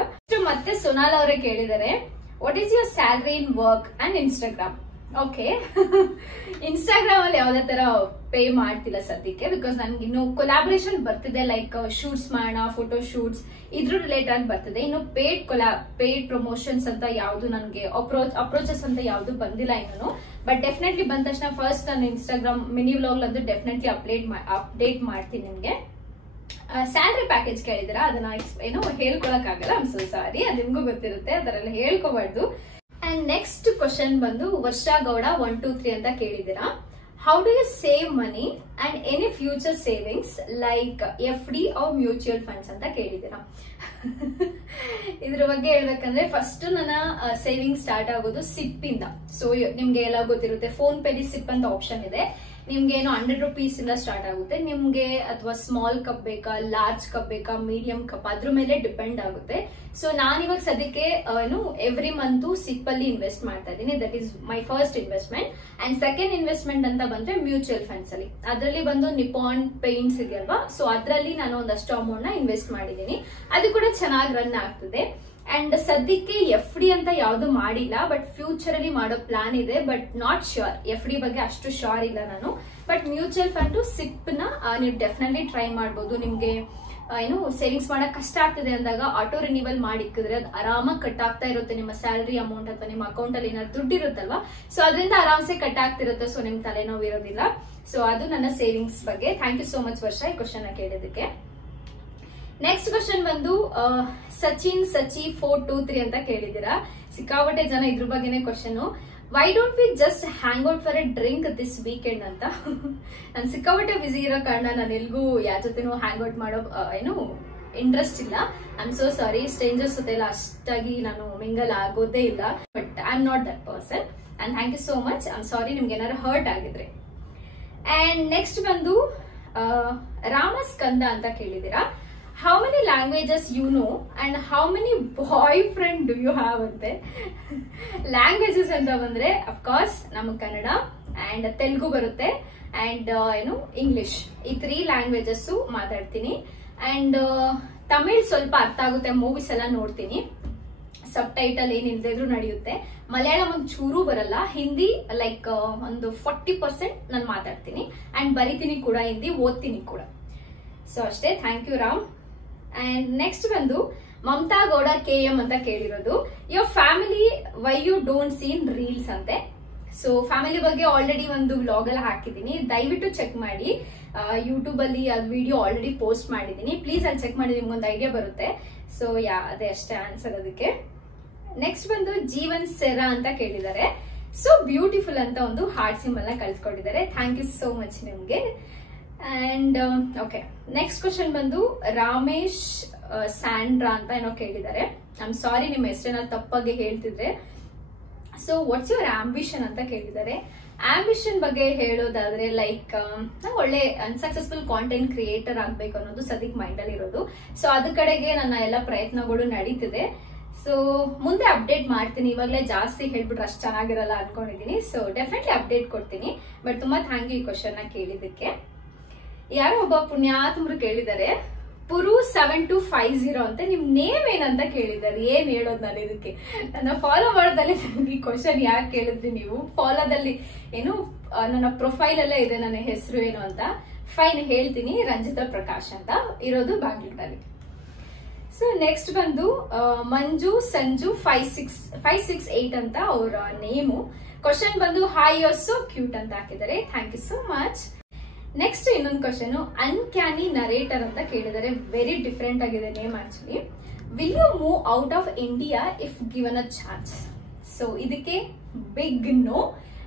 ಮತ್ತೆ ಸೊನಾಲ್ ಅವರೇ ಕೇಳಿದ್ದಾರೆ what is your salary in work and Instagram. Okay, Instagram ಅಲ್ಲಿ ಯಾವ್ದೇ ತರ ಪೇ ಮಾಡ್ತಿಲ್ಲ ಸದ್ಯಕ್ಕೆ, ಬಿಕಾಸ್ ನನ್ಗೆ ಇನ್ನು ಕೊಲಾಬರೇಷನ್ ಬರ್ತಿದೆ. ಲೈಕ್ ಶೂಟ್ಸ್ ಮಾಡೋಣ, ಫೋಟೋ ಶೂಟ್ಸ್ ಇದ್ರ ರಿಲೇಟ್ ಆಗಿ ಬರ್ತಿದೆ. ಇನ್ನು ಪೇಡ್ ಪ್ರಮೋಷನ್ಸ್ ಅಂತ ಯಾವ್ದು ನನ್ಗೆ ಅಪ್ರೋಚಸ್ ಅಂತ ಯಾವ್ದು ಬಂದಿಲ್ಲ ಇನ್ನು. ಬಟ್ ಡೆಫಿನೆಟ್ಲಿ ಬಂದ ತಕ್ಷಣ ಫಸ್ಟ್ ನಾನು ಇನ್ಸ್ಟಾಗ್ರಾಮ್ ಮಿನಿ ವ್ಲಾಗ್ ಅಂದ್ರೆ ಡೆಫಿನೆಟ್ಲಿ ಅಪ್ಡೇಟ್ ಮಾಡ್ತೀನಿ ನಿಮ್ಗೆ. ಸ್ಯಾಲರಿ ಪ್ಯಾಕೇಜ್ ಕೇಳಿದಿರಾ, ಅದನ್ನ ಏನು ಹೇಳ್ಕೊಳಕ್ ಆಗಲ್ಲ. ಐ ಆಮ್ ಸೋ ಸಾರಿ, ಅದು ನಿಮ್ಗೂ ಗೊತ್ತಿರುತ್ತೆ, ಅದರೆಲ್ಲ ಹೇಳ್ಕೋಬಾರ್ದು. ಅಂಡ್ ನೆಕ್ಸ್ಟ್ ಕ್ವಶನ್ ಬಂದು ವರ್ಷಾ ಗೌಡ 123 ಅಂತ ಕೇಳಿದಿರಾ. How do you save money and any future savings like FD or mutual funds ಅಂತ ಕೇಳಿದಿರಾ. ಇದ್ರ ಬಗ್ಗೆ ಹೇಳ್ಬೇಕಂದ್ರೆ ಫಸ್ಟ್ ನನ್ನ ಸೇವಿಂಗ್ ಸ್ಟಾರ್ಟ್ ಆಗೋದು ಸಿಪ್ ಇಂದ. ಸೊ ನಿಮ್ಗೆ ಎಲ್ಲ ಗೊತ್ತಿರುತ್ತೆ, ಫೋನ್ ಪೇಲಿ ಸಿಪ್ ಅಂತ ಆಪ್ಷನ್ ಇದೆ. ನಿಮ್ಗೆ ಏನೋ 100 ರೂಪೀಸ್ ಇಂದ ಸ್ಟಾರ್ಟ್ ಆಗುತ್ತೆ ನಿಮ್ಗೆ. ಅಥವಾ ಸ್ಮಾಲ್ ಕಪ್ ಬೇಕಾ, ಲಾರ್ಜ್ ಕಪ್ ಬೇಕಾ, ಮೀಡಿಯಂ ಕಪ್, ಅದ್ರ ಮೇಲೆ ಡಿಪೆಂಡ್ ಆಗುತ್ತೆ. ಸೊ ನಾನಿವಾಗ ಸದ್ಯಕ್ಕೆ ಏನು ಎವ್ರಿ ಮಂತ್ ಸಿಪ್ ಅಲ್ಲಿ ಇನ್ವೆಸ್ಟ್ ಮಾಡ್ತಾ ಇದ್ದೀನಿ. That is my first investment. And second investment ಅಂತ ಬಂದ್ರೆ ಮ್ಯೂಚುವಲ್ ಫಂಡ್ಸ್ ಅಲ್ಲಿ. ಅದರಲ್ಲಿ ಬಂದು ನಿಪಾನ್ ಪೇಂಟ್ಸ್ ಇದೆ ಅಲ್ವಾ, ಸೊ ಅದರಲ್ಲಿ ನಾನು ಒಂದಷ್ಟು ಅಮೌಂಟ್ ನ ಇನ್ವೆಸ್ಟ್ ಮಾಡಿದ್ದೀನಿ. ಅದು ಕೂಡ ಚೆನ್ನಾಗಿ ರನ್ ಆಗ್ತದೆ. ಅಂಡ್ ಸದ್ಯಕ್ಕೆ FD ಅಂತ ಯಾವ್ದು ಮಾಡಿಲ್ಲ, ಬಟ್ ಫ್ಯೂಚರ್ ಅಲ್ಲಿ ಮಾಡೋ ಪ್ಲಾನ್ ಇದೆ. ಬಟ್ ನಾಟ್ ಶ್ಯೂರ್, FD ಬಗ್ಗೆ ಅಷ್ಟು ಶ್ಯೂರ್ ಇಲ್ಲ ನಾನು. ಬಟ್ ಮ್ಯೂಚುವಲ್ ಫಂಡ್ ಸಿಪ್ ನ ನೀವು ಡೆಫಿನೆಟ್ಲಿ ಟ್ರೈ ಮಾಡಬಹುದು. ನಿಮ್ಗೆ ಏನು ಸೇವಿಂಗ್ಸ್ ಮಾಡಕ್ ಕಷ್ಟ ಆಗ್ತಿದೆ ಅಂದಾಗ ಆಟೋ ರಿನಿವಲ್ ಮಾಡಿಕ್ಕಿದ್ರೆ ಅದು ಆರಾಮಾಗಿ ಕಟ್ ಆಗ್ತಾ ಇರುತ್ತೆ ನಿಮ್ಮ ಸ್ಯಾಲರಿ ಅಮೌಂಟ್ ಅಥವಾ ನಿಮ್ಮ ಅಕೌಂಟ್ ಅಲ್ಲಿ ಏನಾದ್ರು ದುಡ್ಡು ಇರುತ್ತಲ್ವಾ, ಸೊ ಅದರಿಂದ ಆರಾಮ್ಸೆ ಕಟ್ ಆಗ್ತಿರುತ್ತೆ. ಸೊ ನಿಮ್ ತಲೆನೋವು ಇರೋದಿಲ್ಲ. ಸೊ ಅದು ನನ್ನ ಸೇವಿಂಗ್ಸ್ ಬಗ್ಗೆ. ಥ್ಯಾಂಕ್ ಯು ಸೋ ಮಚ್ ವರ್ಷ ಈ ಕ್ವಶನ್ ಕೇಳಿದಕ್ಕೆ. ನೆಕ್ಸ್ಟ್ ಕ್ವಶನ್ ಬಂದು ಸಚಿನ್ ಸಚಿ 423 ಅಂತ ಕೇಳಿದೀರಾ. ಸಿಕ್ಕಾಪಟ್ಟೆ ಜನ ಇದ್ರ ಬಗ್ಗೆನೇ question. Why don't we just hang out for A drink this weekend ಅಂತ. ನಾನು ಸಿಕ್ಕಾಪಟ್ಟೆ ಬಿಸಿ ಇರೋ ಕಾರಣ ನಾನು ಎಲ್ಗೂ ಯಾರ ಜೊತೆನೂ ಹ್ಯಾಂಗ್ ಔಟ್ ಮಾಡೋ ಏನು ಇಂಟ್ರೆಸ್ಟ್ ಇಲ್ಲ. I am so sorry. Strangers ಜೊತೆ ಎಲ್ಲ ಅಷ್ಟಾಗಿ ನಾನು ಮಿಂಗಲ್ ಆಗೋದೇ ಇಲ್ಲ. But I am not that person. And thank you so much. I am sorry ನಿಮ್ಗೆ ಏನಾದ್ರು ಹರ್ಟ್ ಆಗಿದ್ರೆ. ಅಂಡ್ ನೆಕ್ಸ್ಟ್ ಬಂದು ರಾಮಸ್ಕಂದ ಅಂತ ಕೇಳಿದೀರಾ. How many languages you know and how many boyfriend do you have ಅಂತೆ. ಲ್ಯಾಂಗ್ವೇಜಸ್ ಅಂತ ಬಂದ್ರೆ ಅಫ್ಕೋರ್ಸ್ ನಮಗ್ ಕನ್ನಡ ಅಂಡ್ ತೆಲುಗು ಬರುತ್ತೆ ಅಂಡ್ ಏನು ಇಂಗ್ಲಿಷ್, ಈ 3 ಲ್ಯಾಂಗ್ವೇಜಸ್ ಮಾತಾಡ್ತೀನಿ. ಅಂಡ್ ತಮಿಳ್ ಸ್ವಲ್ಪ ಅರ್ಥ ಆಗುತ್ತೆ, ಮೂವೀಸ್ ಎಲ್ಲ ನೋಡ್ತೀನಿ, ಸಬ್ ಟೈಟಲ್ ಏನಿಲ್ಲದೆ ಇದ್ರೂ ನಡೆಯುತ್ತೆ. ಮಲಯಾಳಂ ಒಂದ್ ಚೂರು ಬರಲ್ಲ. ಹಿಂದಿ ಲೈಕ್ ಒಂದು 40% ನಾನು ಮಾತಾಡ್ತೀನಿ ಅಂಡ್ ಬರಿತೀನಿ ಕೂಡ, ಹಿಂದಿ ಓದ್ತೀನಿ ಕೂಡ. ಸೊ ಅಷ್ಟೇ. Thank you Ram. And next ಬಂದು ಮಮತಾ ಗೌಡ KM ಅಂತ ಕೇಳಿರೋದು. Your family why you don't seen reels ಅಂತೆ. ಸೊ ಫ್ಯಾಮಿಲಿ ಬಗ್ಗೆ ಆಲ್ರೆಡಿ ಒಂದು ವ್ಲಾಗ್ ಎಲ್ಲ ಹಾಕಿದ್ದೀನಿ, ದಯವಿಟ್ಟು ಚೆಕ್ ಮಾಡಿ. ಯೂಟ್ಯೂಬ್ ಅಲ್ಲಿ ಅದು ವಿಡಿಯೋ ಆಲ್ರೆಡಿ ಪೋಸ್ಟ್ ಮಾಡಿದ್ದೀನಿ, ಪ್ಲೀಸ್ ಅಲ್ಲಿ ಚೆಕ್ ಮಾಡಿ, ನಿಮ್ಗೊಂದು ಐಡಿಯಾ ಬರುತ್ತೆ. ಸೊ ಅದೇ ಅಷ್ಟೇ ಆನ್ಸರ್ ಅದಕ್ಕೆ. ನೆಕ್ಸ್ಟ್ ಬಂದು ಜೀವನ್ ಸೆರಾ ಅಂತ ಕೇಳಿದ್ದಾರೆ. ಸೊ ಬ್ಯೂಟಿಫುಲ್ ಅಂತ ಒಂದು ಹಾರ್ಟ್ ಸಿಂಬಲ್ ನ ಕಳ್ಸಿಕೊಟ್ಟಿದ್ದಾರೆ. ಥ್ಯಾಂಕ್ ಯು ಸೋ ಮಚ್ ನಿಮ್ಗೆ. ಅಂಡ್ ಓಕೆ, ನೆಕ್ಸ್ಟ್ ಕ್ವಶನ್ ಬಂದು ರಾಮೇಶ್ ಸ್ಯಾಂಡ್ರಾ ಅಂತ ಏನೋ ಕೇಳಿದ್ದಾರೆ. ಐ ಆಮ್ ಸಾರಿ ನಿಮ್ಮ ಹೆಸರನ್ನ ತಪ್ಪಾಗಿ ಹೇಳ್ತಿದ್ರೆ. ಸೊ ವಾಟ್ಸ್ ಯುವರ್ ಆಂಬಿಷನ್ ಅಂತ ಕೇಳಿದ್ದಾರೆ. ಆಂಬಿಷನ್ ಬಗ್ಗೆ ಹೇಳೋದಾದ್ರೆ ಲೈಕ್ ನಂಗೆ ಒಳ್ಳೆ ಅನ್ಸಕ್ಸಸ್ಫುಲ್ ಕಾಂಟೆಂಟ್ ಕ್ರಿಯೇಟರ್ ಆಗ್ಬೇಕು ಅನ್ನೋದು ಸದ್ಯಕ್ಕೆ ಮೈಂಡ್ ಅಲ್ಲಿ ಇರೋದು. ಸೊ ಅದ ಕಡೆಗೆ ನನ್ನ ಎಲ್ಲ ಪ್ರಯತ್ನಗಳು ನಡೀತಿದೆ. ಸೊ ಮುಂದೆ ಅಪ್ಡೇಟ್ ಮಾಡ್ತೀನಿ. ಇವಾಗಲೇ ಜಾಸ್ತಿ ಹೇಳ್ಬಿಟ್ರೆ ಅಷ್ಟು ಚೆನ್ನಾಗಿರಲ್ಲ ಅನ್ಕೊಂಡಿದೀನಿ. ಸೊ ಡೆಫಿನೆಟ್ಲಿ ಅಪ್ಡೇಟ್ ಕೊಡ್ತೀನಿ. ಬಟ್ ತುಂಬಾ ಥ್ಯಾಂಕ್ ಯು ಈ ಕ್ವಶನ್ ನ ಕೇಳಿದಕ್ಕೆ. ಯಾರೋ ಒಬ್ಬ ಪುಣ್ಯಾತ್ಮರು ಕೇಳಿದ್ದಾರೆ ಪುರು 7250 ಅಂತ. ನಿಮ್ ನೇಮ್ ಏನಂತ ಕೇಳಿದ್ದಾರೆ. ಏನ್ ಹೇಳೋದು ನಾನು ಇದಕ್ಕೆ? ನನ್ನ ಫಾಲೋ ಮಾಡೋದಲ್ಲಿ ನನಗೆ ಈ ಕ್ವಶನ್ ಯಾಕೆ ಕೇಳಿದ್ರಿ ನೀವು? ಫಾಲೋದಲ್ಲಿ ಏನು ನನ್ನ ಪ್ರೊಫೈಲ್ ಅಲ್ಲೇ ಇದೆ ನನ್ನ ಹೆಸರು ಏನು ಅಂತ. ಫೈನ್, ಹೇಳ್ತೀನಿ. ರಂಜಿತಾ ಪ್ರಕಾಶ್ ಅಂತ, ಇರೋದು ಬ್ಯಾಂಗ್ಳೂರಲ್ಲಿ. ಸೊ ನೆಕ್ಸ್ಟ್ ಬಂದು ಮಂಜು ಸಂಜು 568 ಅಂತ ಅವರ ನೇಮು. ಕ್ವಶನ್ ಬಂದು hi you are so cute ಅಂತ ಹಾಕಿದ್ದಾರೆ. Thank you so much. Next ಇನ್ನೊಂದು ಕ್ವಶನ್ ಅನ್ಕ್ಯಾನಿ ನರೇಟರ್ ಅಂತ ಕೇಳಿದರೆ. ವೆರಿ ಡಿಫರೆಂಟ್ ಆಗಿದೆ name actually. Will you move out of India if given a chance? So ಇದಕ್ಕೆ ಬಿಗ್ ನೋ.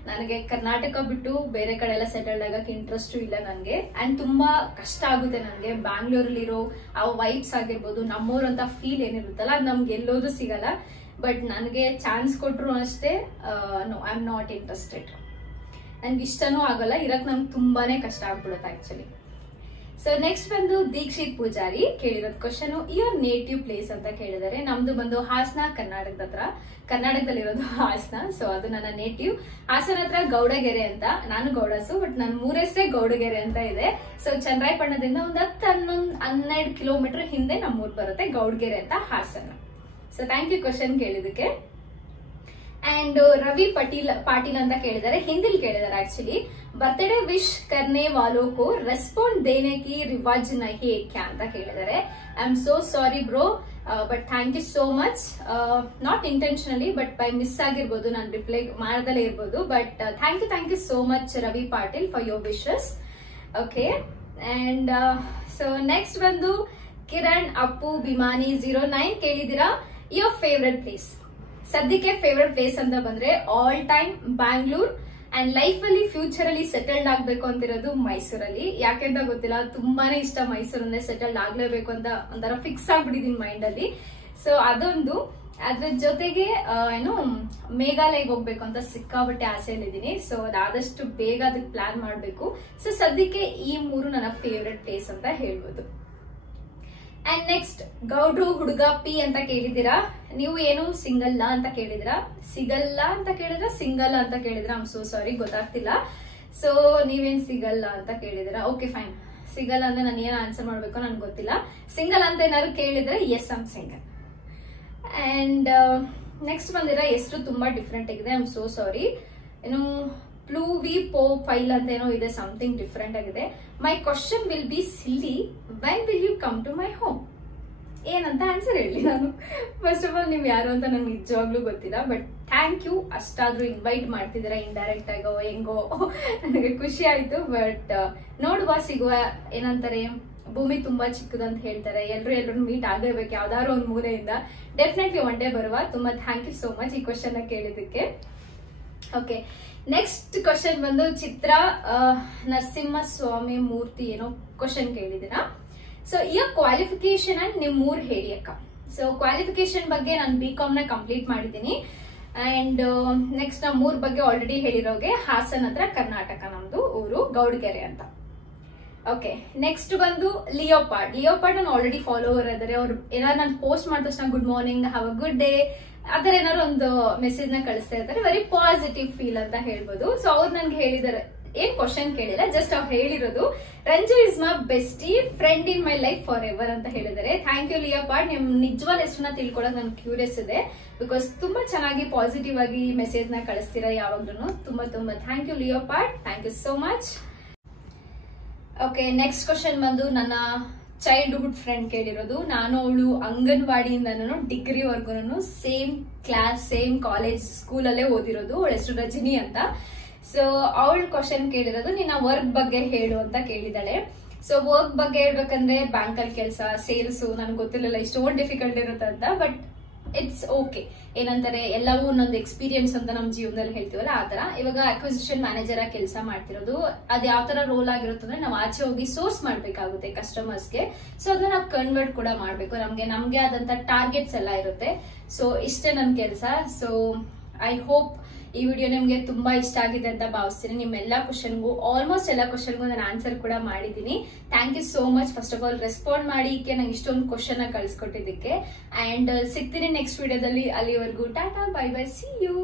ನನಗೆ ಕರ್ನಾಟಕ ಬಿಟ್ಟು ಬೇರೆ ಕಡೆ ಎಲ್ಲ ಸೆಟಲ್ಡ್ ಆಗಕ್ಕೆ ಇಂಟ್ರೆಸ್ಟ್ ಇಲ್ಲ ನನಗೆ. ಅಂಡ್ ತುಂಬಾ ಕಷ್ಟ ಆಗುತ್ತೆ ನನಗೆ. ಬ್ಯಾಂಗ್ಳೂರಲ್ಲಿರೋ ಆ ವೈಬ್ಸ್ ಆಗಿರ್ಬೋದು, ನಮ್ಮೂರಂತ ಫೀಲ್ ಏನಿರುತ್ತಲ್ಲ ಅದು ನಮ್ಗೆ ಎಲ್ಲೋದು ಸಿಗಲ್ಲ. ಬಟ್ ನನಗೆ ಚಾನ್ಸ್ ಕೊಟ್ರು ಅಷ್ಟೇ no, I am not interested. ನನ್ಗೆ ಇಷ್ಟನೂ ಆಗಲ್ಲ, ಇರಕ್ ನಮ್ಗೆ ತುಂಬಾನೇ ಕಷ್ಟ ಆಗ್ಬಿಡುತ್ತೆ ಆಕ್ಚುಲಿ. ಸೊ ನೆಕ್ಸ್ಟ್ ಬಂದು ದೀಕ್ಷಿತ್ ಪೂಜಾರಿ ಕೇಳಿರೋದು ಕ್ವಶನ್ ಯುವರ್ ನೇಟಿವ್ ಪ್ಲೇಸ್ ಅಂತ ಕೇಳಿದ್ದಾರೆ. ನಮ್ದು ಬಂದು ಹಾಸನ, ಕರ್ನಾಟಕದ ಹತ್ರ. ಕರ್ನಾಟಕದಲ್ಲಿರೋದು ಹಾಸನ. ಸೊ ಅದು ನನ್ನ ನೇಟಿವ್. ಹಾಸನ ಹತ್ರ ಗೌಡಗೆರೆ ಅಂತ. ನಾನು ಗೌಡಸು, ಬಟ್ ನನ್ನ ಮೂರಷ್ಟೇ ಗೌಡಗೆರೆ ಅಂತ ಇದೆ. ಸೊ ಚನ್ನರಾಯಪಟ್ಟಣದಿಂದ ಒಂದು 10-12 ಕಿಲೋಮೀಟರ್ ಹಿಂದೆ ನಮ್ಮೂರ್ ಬರುತ್ತೆ, ಗೌಡಗೆರೆ ಅಂತ, Hassan. So thank you question ಕೇಳಿದಕ್ಕೆ. ಅಂಡ್ ರವಿ ಪಾಟೀಲ್ ಅಂತ ಕೇಳಿದ್ದಾರೆ. ಹಿಂದಿಲಿ ಕೇಳಿದ್ದಾರೆ ಆಕ್ಚುಲಿ. बर्थडे विश करने वालों को रेस्पॉन्ड देने की रिवाज नहीं है क्या ಅಂತ ಕೇಳಿದ್ದಾರೆ. I am so sorry bro, but thank you so much. Not intentionally, but by miss ಆಗಿರ್ಬೋದು, ನಾನು ರಿಪ್ಲೈ ಮಾಡದಲ್ಲೇ ಇರ್ಬೋದು. But thank you so much Ravi Patil for your wishes. Okay. And so next ಬಂದು ಕಿರಣ್ ಅಪ್ಪು ಬಿಮಾನಿ 09 ಕೇಳಿದಿರಾ. Your favourite place? ಸದ್ಯಕ್ಕೆ ಫೇವ್ರೆಟ್ ಪ್ಲೇಸ್ ಅಂತ ಬಂದ್ರೆ all time Bangalore. And life ಅಲ್ಲಿ ಫ್ಯೂಚರ್ ಅಲ್ಲಿ ಸೆಟಲ್ಡ್ ಆಗ್ಬೇಕು ಅಂತಿರೋದು ಮೈಸೂರಲ್ಲಿ. ಯಾಕೆಂತ ಗೊತ್ತಿಲ್ಲ, ತುಂಬಾನೇ ಇಷ್ಟ ಮೈಸೂರು ಅಂದ್ರೆ. ಸೆಟಲ್ಡ್ ಆಗ್ಲೇಬೇಕು ಅಂತ ಒಂಥರ ಫಿಕ್ಸ್ ಆಗ್ಬಿಟ್ಟಿದೀನಿ ಮೈಂಡ್ ಅಲ್ಲಿ. ಸೊ ಅದೊಂದು. ಅದ್ರ ಜೊತೆಗೆ ಏನು ಮೇಘಾಲಯಕ್ಕೆ ಹೋಗ್ಬೇಕು ಅಂತ ಸಿಕ್ಕಾಬಟ್ಟೆ ಆಸೆಯಲ್ಲಿದ್ದೀನಿ. ಸೊ ಅದಾದಷ್ಟು ಬೇಗ ಅದಕ್ಕೆ ಪ್ಲಾನ್ ಮಾಡ್ಬೇಕು. ಸೊ ಸದ್ಯಕ್ಕೆ ಈ 3 ನನ್ನ ಫೇವ್ರೆಟ್ ಪ್ಲೇಸ್ ಅಂತ ಹೇಳ್ಬೋದು. ಅಂಡ್ ನೆಕ್ಸ್ಟ್ ಗೌಡ್ರು ಹುಡುಗ ಪಿ ಅಂತ ಕೇಳಿದಿರಾ. ನೀವು ಏನು ಸಿಂಗಲ್ಲ ಅಂತ ಕೇಳಿದಿರಾ, ಸಿಗಲ್ಲ ಅಂತ ಕೇಳಿದ್ರ, ಸಿಂಗಲ್ ಅಂತ ಕೇಳಿದ್ರ. ಐ ಆಮ್ ಸೋ ಸಾರಿ, ಗೊತ್ತಾಗ್ತಿಲ್ಲ. ಸೊ ನೀವೇನ್ ಸಿಗಲ್ಲ ಅಂತ ಕೇಳಿದಿರಾ. Okay fine. ಸಿಗಲ್ಲ ಅಂದ್ರೆ ನಾನು ಏನ್ ಆನ್ಸರ್ ಮಾಡ್ಬೇಕು ನನ್ಗೆ ಗೊತ್ತಿಲ್ಲ. ಸಿಂಗಲ್ ಅಂತ ಏನಾದ್ರು ಕೇಳಿದ್ರೆ yes I am single. And next ಬಂದಿರೋ ಹೆಸರು ತುಂಬಾ ಡಿಫ್ರೆಂಟ್ ಆಗಿದೆ. I am so sorry. ಏನು ಪ್ಲೂವಿ ಪೋ ಫೈಲ್ ಅಂತ ಏನೋ ಇದೆ, ಸಮಥಿಂಗ್ ಡಿಫರೆಂಟ್ ಆಗಿದೆ. My question will be silly, when will you come to my home? ಏನಂತ ಆನ್ಸರ್ ಹೇಳಿ ನಾನು. ಫಸ್ಟ್ ಆಫ್ ಆಲ್ ನೀವು ಯಾರು ಅಂತ ನಂಗೆ ನಿಜವಾಗ್ಲೂ ಗೊತ್ತಿಲ್ಲ, ಬಟ್ ಥ್ಯಾಂಕ್ ಯು, ಅಷ್ಟಾದ್ರೂ ಇನ್ವೈಟ್ ಮಾಡ್ತಿದ್ದೀರಾ ಇಂಡೈರೆಕ್ಟ್ ಆಗೋ ಹೆಂಗೋ ನನಗೆ ಖುಷಿ ಆಯ್ತು. ಬಟ್ ನೋಡುವ, ಸಿಗುವ. ಏನಂತಾರೆ, ಭೂಮಿ ತುಂಬಾ ಚಿಕ್ಕದು ಅಂತ ಹೇಳ್ತಾರೆ, ಎಲ್ರು ಮೀಟ್ ಆಗಲೇಬೇಕು ಯಾವ್ದಾದ್ರು ಒಂದು ಮೂಲೆಯಿಂದ. ಡೆಫಿನೆಟ್ಲಿ ಒನ್ ಡೇ ಬರುವ. ತುಂಬಾ ಥ್ಯಾಂಕ್ ಯು ಸೋ ಮಚ್ ಈ ಕ್ವಶನ್ ಕೇಳಿದಕ್ಕೆ. ಓಕೆ, ನೆಕ್ಸ್ಟ್ ಕ್ವಶನ್ ಬಂದು ಚಿತ್ರ ನರಸಿಂಹಸ್ವಾಮಿ ಮೂರ್ತಿ ಏನೋ ಕ್ವಶನ್ ಕೇಳಿದಿರಾ. ಸೊ ಇಯರ್ ಕ್ವಾಲಿಫಿಕೇಶನ್ ಅಂಡ್ ನಿಮ್ ಊರ್ ಹೇಳಿ ಅಕ್ಕ. ಸೊ ಕ್ವಾಲಿಫಿಕೇಶನ್ ಬಗ್ಗೆ ನಾನು BCom ನ ಕಂಪ್ಲೀಟ್ ಮಾಡಿದ್ದೀನಿ. ಅಂಡ್ ನೆಕ್ಸ್ಟ್ ನಮ್ಮ ಊರ್ ಬಗ್ಗೆ ಆಲ್ರೆಡಿ ಹೇಳಿರೋಗೆ, ಹಾಸನ್ ಹತ್ರ ಕರ್ನಾಟಕ ನಮ್ದು ಊರು, ಗೌಡಗೆರೆ ಅಂತ. ಓಕೆ, ನೆಕ್ಸ್ಟ್ ಬಂದು ಲಿಯೋಪಾರ್ಡ್ ನಾನು ಆಲ್ರೆಡಿ ಫಾಲೋವರ್ ಇದಾರೆ. ಅವ್ರು ಏನಾದ್ರು ನಾನು ಪೋಸ್ಟ್ ಮಾಡಿದ ತಕ್ಷಣ good morning, have a good day, ಆತರ ಏನಾದ್ರು ಒಂದು ಮೆಸೇಜ್ ನ ಕಳಿಸ್ತಾ ಇರ್ತಾರೆ. ವೆರಿ ಪಾಸಿಟಿವ್ ಫೀಲ್ ಅಂತ ಹೇಳ್ಬೋದು. ಸೊ ಅವ್ರು ನನ್ಗೆ ಹೇಳಿದಾರೆ, ಏನ್ ಕ್ವಶನ್ ಕೇಳಿಲ್ಲ, ಜಸ್ಟ್ ಅವ್ರು ಹೇಳಿರೋದು Ranju is my bestie friend in my life forever ಅಂತ ಹೇಳಿದ್ದಾರೆ. Thank you leopard. ನಿಮ್ ನಿಜವಾದ ಹೆಸರನ್ನ ತಿಳ್ಕೊಳಕ್ ನನ್ಗೆ ಕ್ಯೂರಿಯಸ್ ಇದೆ, ಬಿಕಾಸ್ ತುಂಬಾ ಚೆನ್ನಾಗಿ ಪಾಸಿಟಿವ್ ಆಗಿ ಮೆಸೇಜ್ ನ ಕಳಿಸ್ತೀರಾ ಯಾವಾಗ್ಲೂ. ತುಂಬಾ thank you leopard, thank you so much. Okay, next question ಬಂದು ನನ್ನ ಚೈಲ್ಡ್ಹುಡ್ ಫ್ರೆಂಡ್ ಕೇಳಿರೋದು. ನಾನು ಅವಳು ಅಂಗನವಾಡಿಯಿಂದನೂ ಡಿಗ್ರಿವರೆಗೂ ಸೇಮ್ ಕ್ಲಾಸ್, ಸೇಮ್ ಕಾಲೇಜ್, ಸ್ಕೂಲಲ್ಲೇ ಓದಿರೋದು. ಅವಳ ಹೆಸರು ರಜನಿ ಅಂತ. ಸೊ ಅವಳು ಕ್ವಶನ್ ಕೇಳಿರೋದು, ನಿನ್ನ ವರ್ಕ್ ಬಗ್ಗೆ ಹೇಳು ಅಂತ ಕೇಳಿದಾಳೆ. ಸೊ ವರ್ಕ್ ಬಗ್ಗೆ ಹೇಳ್ಬೇಕಂದ್ರೆ ಬ್ಯಾಂಕಲ್ಲಿ ಕೆಲಸ, ಸೇಲ್ಸ್, ನನ್ಗೆ ಗೊತ್ತಿರಲಿಲ್ಲ ಇಷ್ಟೊಂದು ಡಿಫಿಕಲ್ಟ್ ಇರುತ್ತೆ ಅಂತ. But it's okay. ಏನಂತಾರೆ, ಎಲ್ಲವೂ ಒಂದೊಂದು ಎಕ್ಸ್ಪೀರಿಯನ್ಸ್ ಅಂತ ನಮ್ಮ ಜೀವನದಲ್ಲಿ ಹೇಳ್ತೀವಲ್ಲ, ಆತರ. ಇವಾಗ ಅಕ್ವಿಸಿಷನ್ ಮ್ಯಾನೇಜರ್ ಆಗಿ ಕೆಲಸ ಮಾಡ್ತಿರೋದು, ಅದ್ ಯಾವ ತರ ರೋಲ್ ಆಗಿರುತ್ತೆ ಅಂದ್ರೆ, ನಾವು ಆಚೆ ಹೋಗಿ ಸೋರ್ಸ್ ಮಾಡ್ಬೇಕಾಗುತ್ತೆ ಕಸ್ಟಮರ್ಸ್ಗೆ. ಸೊ ಅದನ್ನ ನಾವು ಕನ್ವರ್ಟ್ ಕೂಡ ಮಾಡ್ಬೇಕು. ನಮ್ಗೆ ಆದಂತ ಟಾರ್ಗೆಟ್ಸ್ ಎಲ್ಲ ಇರುತ್ತೆ. ಸೊ ಇಷ್ಟೇ ನನ್ನ ಕೆಲಸ. ಸೊ ಐ ಹೋಪ್ ಈ ವಿಡಿಯೋ ನಿಮ್ಗೆ ತುಂಬಾ ಇಷ್ಟ ಆಗಿದೆ ಅಂತ ಭಾವಿಸ್ತೀನಿ. ನಿಮ್ಮೆಲ್ಲ ಕ್ವಶನ್ಗೂ, ಆಲ್ಮೋಸ್ಟ್ ಎಲ್ಲ ಕ್ವಶನ್ಗೂ ನಾನು ಆನ್ಸರ್ ಕೂಡ ಮಾಡಿದ್ದೀನಿ. Thank you so much first of all respond ಮಾಡಿ ನಂಗೆ ಇಷ್ಟೊಂದು ಕ್ವಶನ್ ಕಳಿಸ್ಕೊಟ್ಟಿದ್ದಕ್ಕೆ. ಅಂಡ್ ಸಿಗ್ತೀನಿ ನೆಕ್ಸ್ಟ್ ವಿಡಿಯೋದಲ್ಲಿ. ಅಲ್ಲಿವರೆಗೂ tata, bye bye, see you.